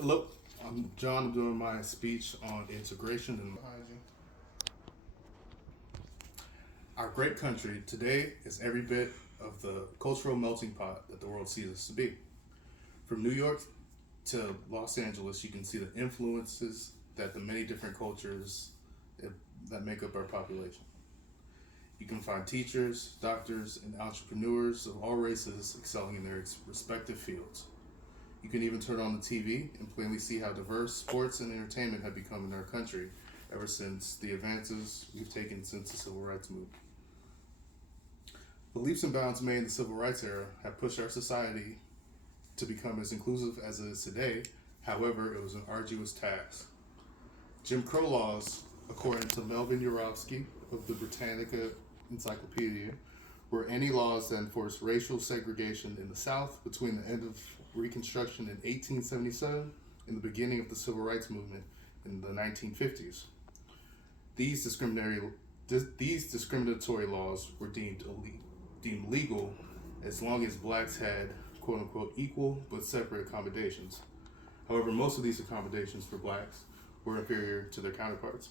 Hello, I'm John. I'm doing my speech on integration and hygiene. Our great country today is every bit of the cultural melting pot that the world sees us to be. From New York to Los Angeles, you can see the influences that the many different cultures that make up our population. You can find teachers, doctors, and entrepreneurs of all races excelling in their respective fields. You can even turn on the TV and plainly see how diverse sports and entertainment have become in our country ever since the advances we've taken since the Civil Rights Movement. The leaps and bounds made in the Civil Rights era have pushed our society to become as inclusive as it is today. However, it was an arduous task. Jim Crow laws, according to Melvin Urofsky of the Britannica Encyclopedia, were any laws that enforced racial segregation in the South between the end of Reconstruction in 1877 and the beginning of the Civil Rights Movement in the 1950s. These discriminatory laws were deemed legal as long as blacks had quote unquote equal but separate accommodations. However, most of these accommodations for blacks were inferior to their counterparts.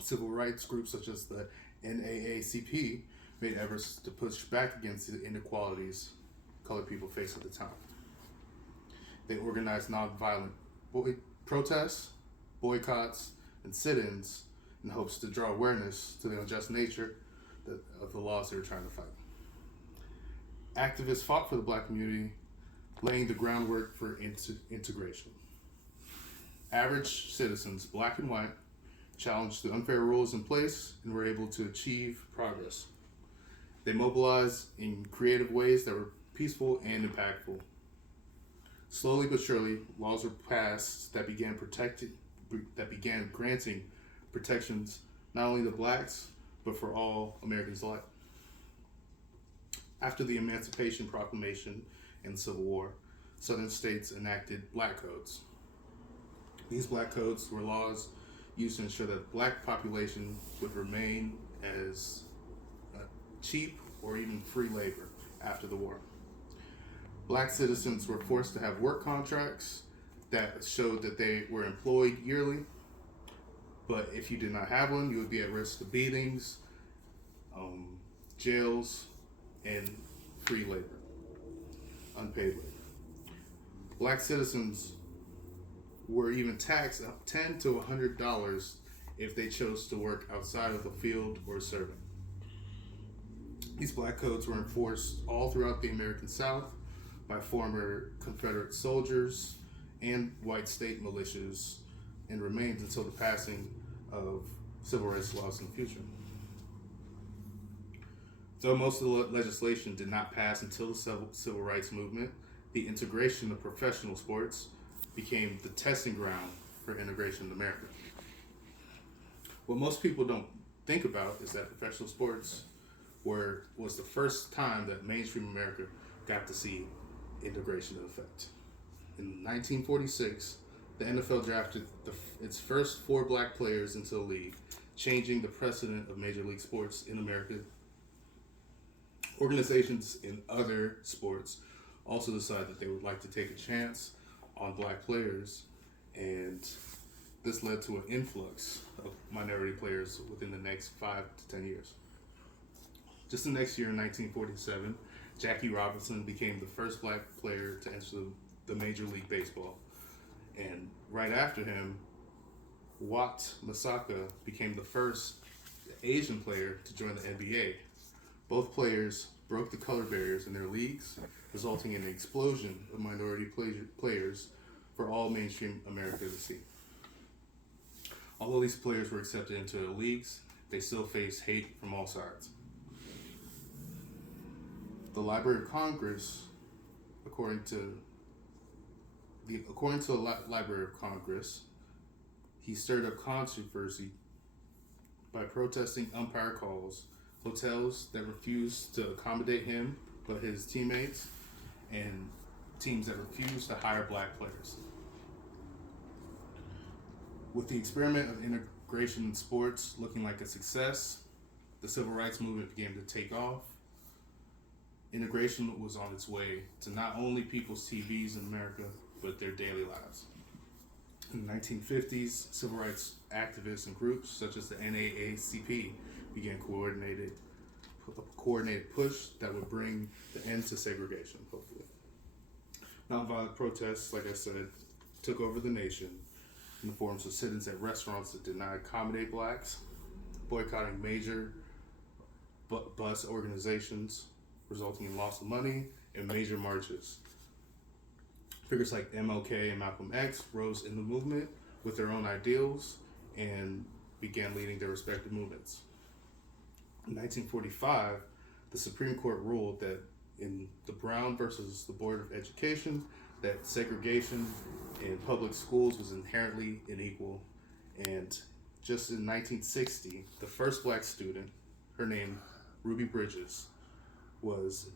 Civil rights groups such as the NAACP made efforts to push back against the inequalities colored people faced at the time. They organized nonviolent protests, boycotts, and sit-ins in hopes to draw awareness to the unjust nature of the laws they were trying to fight. Activists fought for the black community, laying the groundwork for integration. Average citizens, black and white, challenged the unfair rules in place and were able to achieve progress. They mobilized in creative ways that were peaceful and impactful. Slowly but surely, laws were passed that began granting protections not only to blacks but for all Americans alike. After the Emancipation Proclamation and the Civil War, Southern states enacted black codes. These black codes were laws used to ensure that the black population would remain as cheap or even free labor after the war. Black citizens were forced to have work contracts that showed that they were employed yearly, but if you did not have one, you would be at risk of beatings, jails, and free labor, unpaid labor. Black citizens were even taxed $10 to $100 if they chose to work outside of the field or serving. These black codes were enforced all throughout the American South by former Confederate soldiers and white state militias and remained until the passing of civil rights laws in the future. Though most of the legislation did not pass until the civil rights movement, the integration of professional sports became the testing ground for integration in America. What most people don't think about is that professional sports was the first time that mainstream America got to see integration in effect. In 1946, the NFL drafted its first 4 black players into the league, changing the precedent of Major League Sports in America. Organizations in other sports also decided that they would like to take a chance on black players, and this led to an influx of minority players within the next 5 to 10 years. Just the next year, in 1947, Jackie Robinson became the first black player to enter the Major League Baseball. And right after him, Wat Masaka became the first Asian player to join the NBA. Both players broke the color barriers in their leagues, resulting in an explosion of minority players for all mainstream America to see. Although these players were accepted into the leagues, they still faced hate from all sides. The Library of Congress, according to the Library of Congress, he stirred up controversy by protesting umpire calls, hotels that refused to accommodate him but his teammates, and teams that refused to hire black players. With the experiment of integration in sports looking like a success, the civil rights movement began to take off. integration was on its way to not only people's TVs in America, but their daily lives. In the 1950s, civil rights activists and groups such as the NAACP began a coordinated push that would bring the end to segregation, hopefully. Nonviolent protests, like I said, took over the nation in the forms of sit-ins at restaurants that did not accommodate blacks, boycotting major bus organizations, resulting in loss of money, and major marches. Figures like MLK and Malcolm X rose in the movement with their own ideals and began leading their respective movements. In 1945, the Supreme Court ruled that in the Brown versus the Board of Education, that segregation in public schools was inherently unequal. And just in 1960, the first black student, her name Ruby Bridges, was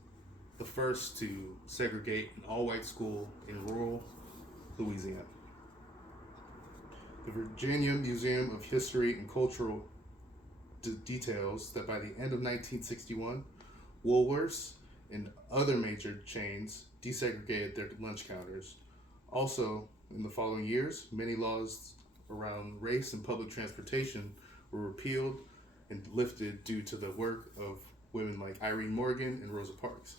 the first to segregate an all-white school in rural Louisiana. The Virginia Museum of History and Cultural details that by the end of 1961, Woolworths and other major chains desegregated their lunch counters. Also, in the following years, many laws around race and public transportation were repealed and lifted due to the work of women like Irene Morgan and Rosa Parks.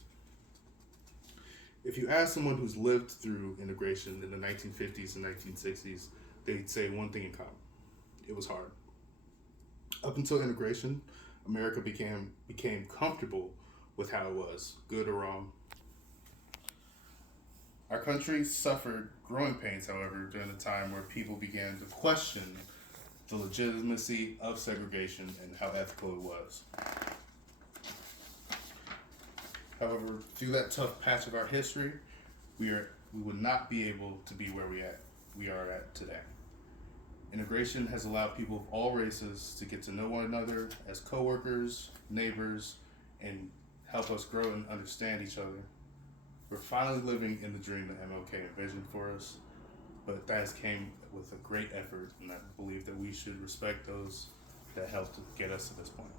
If you ask someone who's lived through integration in the 1950s and 1960s, they'd say one thing in common: it was hard. Up until integration, America became comfortable with how it was, good or wrong. Our country suffered growing pains, however, during the time where people began to question the legitimacy of segregation and how ethical it was. However, through that tough patch of our history, we would not be able to be where we are at today. Integration has allowed people of all races to get to know one another as coworkers, neighbors, and help us grow and understand each other. We're finally living in the dream that MLK envisioned for us, but that has came with a great effort, and I believe that we should respect those that helped to get us to this point.